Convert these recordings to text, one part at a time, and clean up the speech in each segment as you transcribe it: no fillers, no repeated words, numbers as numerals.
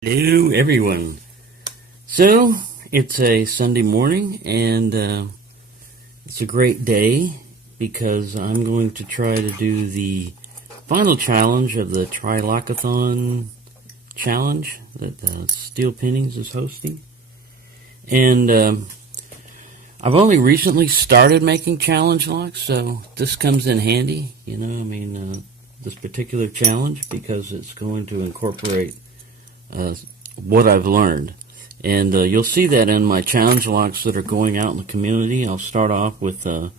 Hello, everyone. So, it's a Sunday morning, and it's a great day because I'm going to try to do the final challenge of the TriLockAthon challenge that Steel Pinnings is hosting. And I've only recently started making challenge locks, so this comes in handy, this particular challenge, because it's going to incorporate what I've learned. And you'll see that in my challenge locks that are going out in the community. I'll start off with the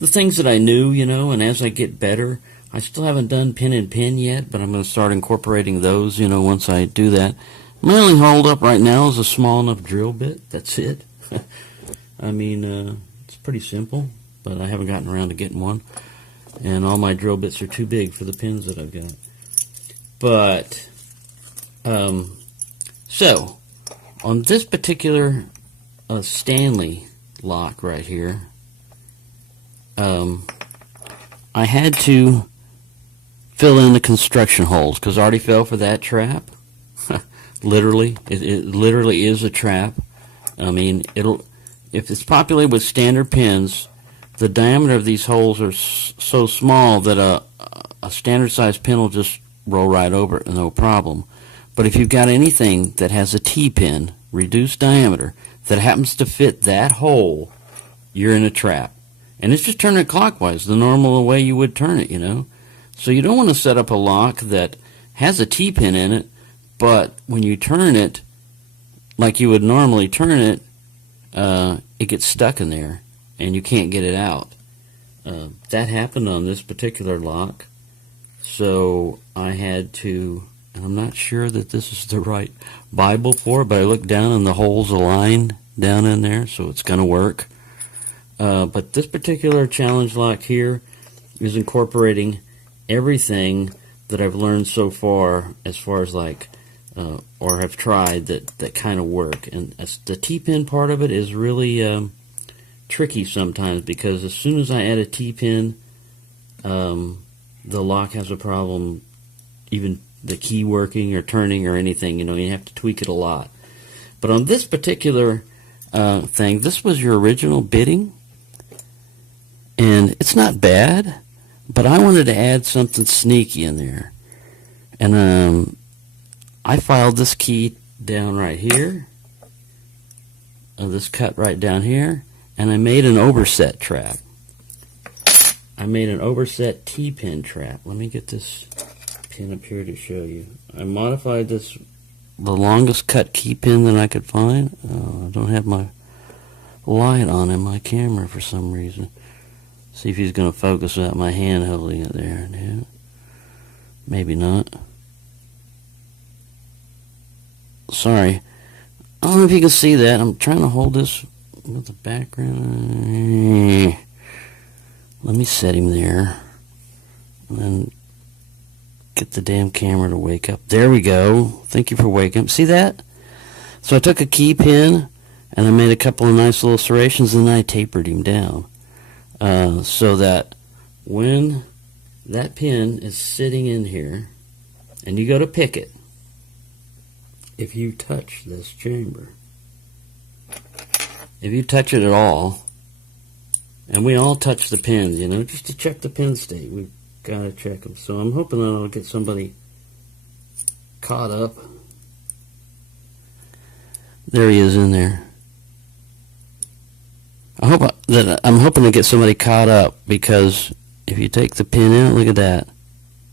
things that I knew, and as I get better, I still haven't done pin and pin yet, but I'm going to start incorporating those, once I do that. My only hold up right now is a small enough drill bit. That's it. It's pretty simple, but I haven't gotten around to getting one. And all my drill bits are too big for the pins that I've got. But so, on this particular Stanley lock right here, I had to fill in the construction holes because I already fell for that trap. Literally, it literally is a trap. If it's populated with standard pins, the diameter of these holes are so small that a standard size pin will just roll right over it, no problem. But if you've got anything that has a T-pin, reduced diameter, that happens to fit that hole, you're in a trap. And it's just turning it clockwise, the normal way you would turn it, So you don't want to set up a lock that has a T-pin in it, but when you turn it, like you would normally turn it, it gets stuck in there, and you can't get it out. That happened on this particular lock, so I had to... And I'm not sure that this is the right Bible for it, but I looked down and the holes align down in there, so it's going to work. But this particular challenge lock here is incorporating everything that I've learned so far as or have tried that kind of work. And the T-pin part of it is really tricky sometimes, because as soon as I add a T-pin, the lock has a problem, even the key working or turning or anything, you have to tweak it a lot. But on this particular thing, this was your original bidding, and it's not bad, but I wanted to add something sneaky in there. And I filed this key down right here, this cut right down here, and I made an overset trap. I made an overset T-pin trap. Let me get this pin up here to show you. I modified the longest cut key pin that I could find. I don't have my light on in my camera for some reason. See if he's going to focus without my hand holding it there. No, maybe not. Sorry. I don't know if you can see that. I'm trying to hold this with the background. Let me set him there. And get the damn camera to wake up. There we go. Thank you for waking up. See that? So I took a key pin and I made a couple of nice little serrations, and then I tapered him down so that when that pin is sitting in here and you go to pick it, if you touch this chamber, if you touch it at all, and we all touch the pins, just to check the pin state, we gotta check them. So I'm hoping that I'll get somebody caught up. There he is in there. I'm hoping to get somebody caught up, because if you take the pin out, look at that.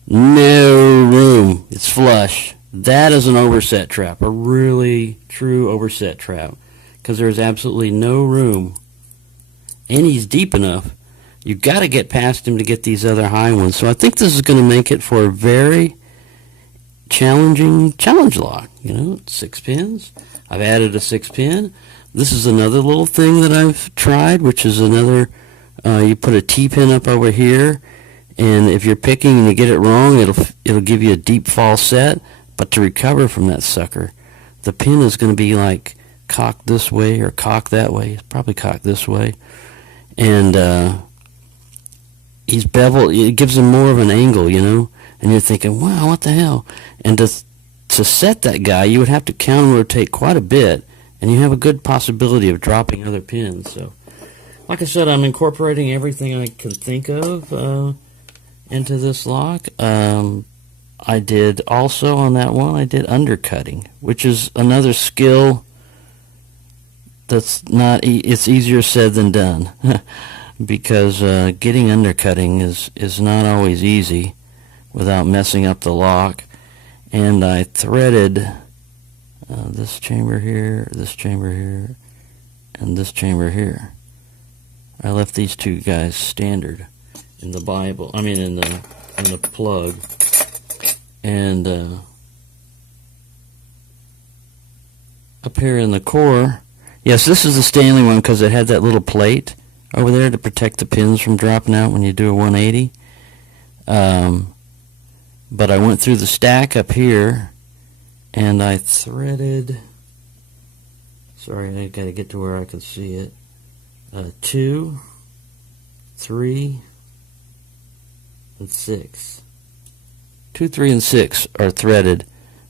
No room. It's flush. That is an overset trap, a really true overset trap, because there's absolutely no room, and he's deep enough. You've got to get past him to get these other high ones. So I think this is going to make it for a very challenging challenge lock. 6 pins. I've added a 6 pin. This is another little thing that I've tried, which is another, you put a T-pin up over here, and if you're picking and you get it wrong, it'll give you a deep fall set. But to recover from that sucker, the pin is going to be like cocked this way or cocked that way. It's probably cocked this way. And he's beveled. It gives him more of an angle, and you're thinking, wow, what the hell? And to to set that guy, you would have to counter rotate quite a bit, and you have a good possibility of dropping other pins. So, like I said, I'm incorporating everything I can think of into this lock. I did also on that one, I did undercutting, which is another skill that's not, it's easier said than done. Because getting undercutting is not always easy without messing up the lock. And I threaded this chamber here, and this chamber here. I left these two guys standard in the Bible. I mean, in the plug. And up here in the core, yes, this is the Stanley one because it had that little plate over there to protect the pins from dropping out when you do a 180. But I went through the stack up here and I threaded, sorry, I gotta get to where I can see it, 2, 3, and 6. 2, 3, and 6 are threaded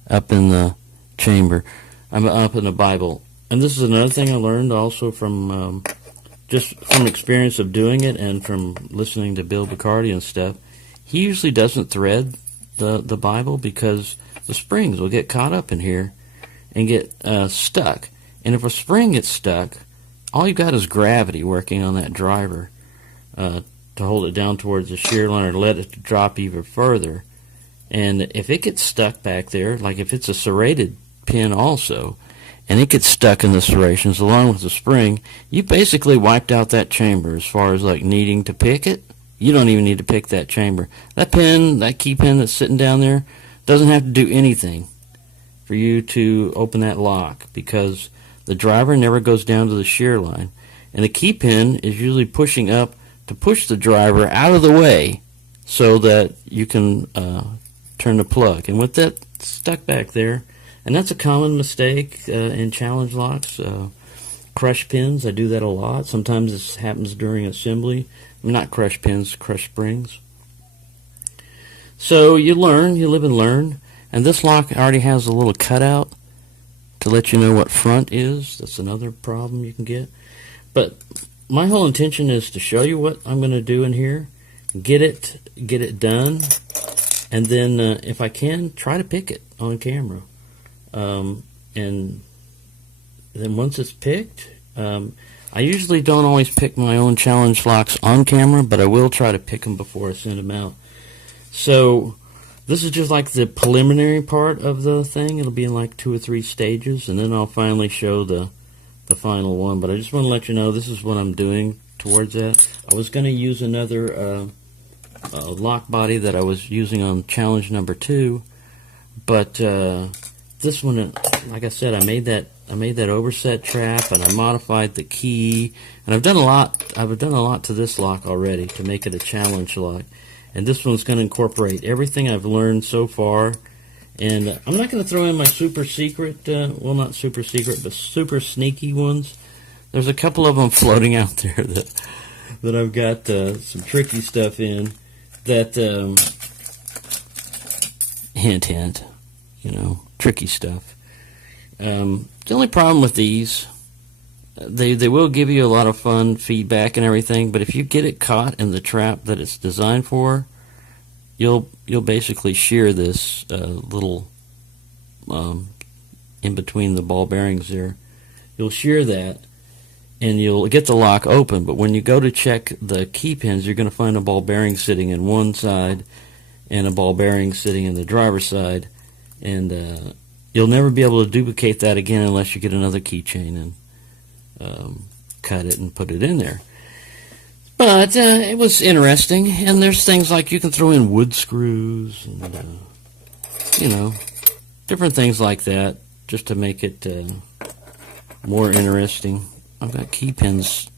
up in the chamber. I'm up in the Bible. And this is another thing I learned also from just from experience of doing it and from listening to Bill Bacardi and stuff. He usually doesn't thread the Bible because the springs will get caught up in here and get stuck. And if a spring gets stuck, all you've got is gravity working on that driver to hold it down towards the shear line or let it drop even further. And if it gets stuck back there, like if it's a serrated pin also, and it gets stuck in the serrations along with the spring, you basically wiped out that chamber as far as like needing to pick it. You don't even need to pick that chamber. That pin, that key pin that's sitting down there, doesn't have to do anything for you to open that lock because the driver never goes down to the shear line. And the key pin is usually pushing up to push the driver out of the way so that you can turn the plug. And with that stuck back there, and that's a common mistake in challenge locks. Crush pins, I do that a lot. Sometimes this happens during assembly. I mean, not crush pins, crush springs. So you learn, you live and learn. And this lock already has a little cutout to let you know what front is. That's another problem you can get. But my whole intention is to show you what I'm going to do in here, get it done, and then if I can, try to pick it on camera. And then once it's picked, I usually don't always pick my own challenge locks on camera, but I will try to pick them before I send them out. So this is just like the preliminary part of the thing. It'll be in like 2 or 3 stages, and then I'll finally show the final one. But I just want to let you know this is what I'm doing towards that. I was going to use another lock body that I was using on challenge number 2, but this one, like I said, I made that overset trap, and I modified the key, and I've done a lot to this lock already to make it a challenge lock. And this one's going to incorporate everything I've learned so far. And I'm not going to throw in my super secret, well, not super secret, but super sneaky ones. There's a couple of them floating out there that I've got some tricky stuff in. That hint, hint, you know, tricky stuff. The only problem with these, they will give you a lot of fun feedback and everything, but if you get it caught in the trap that it's designed for, you'll basically shear this little in between the ball bearings there. You'll shear that, and you'll get the lock open, but when you go to check the key pins, you're going to find a ball bearing sitting in one side and a ball bearing sitting in the driver's side, and you'll never be able to duplicate that again unless you get another keychain and cut it and put it in there. But it was interesting, and there's things like you can throw in wood screws and you know, different things like that just to make it more interesting. I've got key pins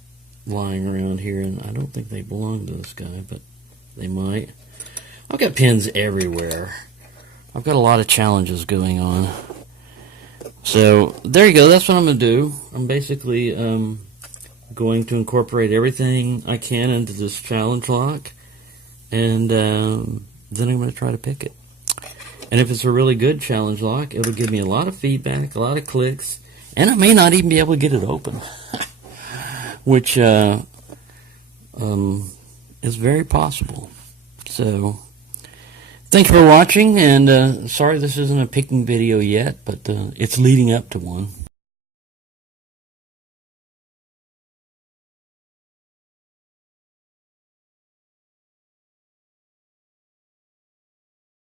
lying around here, and I don't think they belong to this guy, but they might. I've got pins everywhere. I've got a lot of challenges going on. So there you go. That's what I'm going to do. I'm basically going to incorporate everything I can into this challenge lock, and then I'm going to try to pick it. And if it's a really good challenge lock, it'll give me a lot of feedback, a lot of clicks, and I may not even be able to get it open, which is very possible. So, thanks for watching, and sorry this isn't a picking video yet, but it's leading up to one.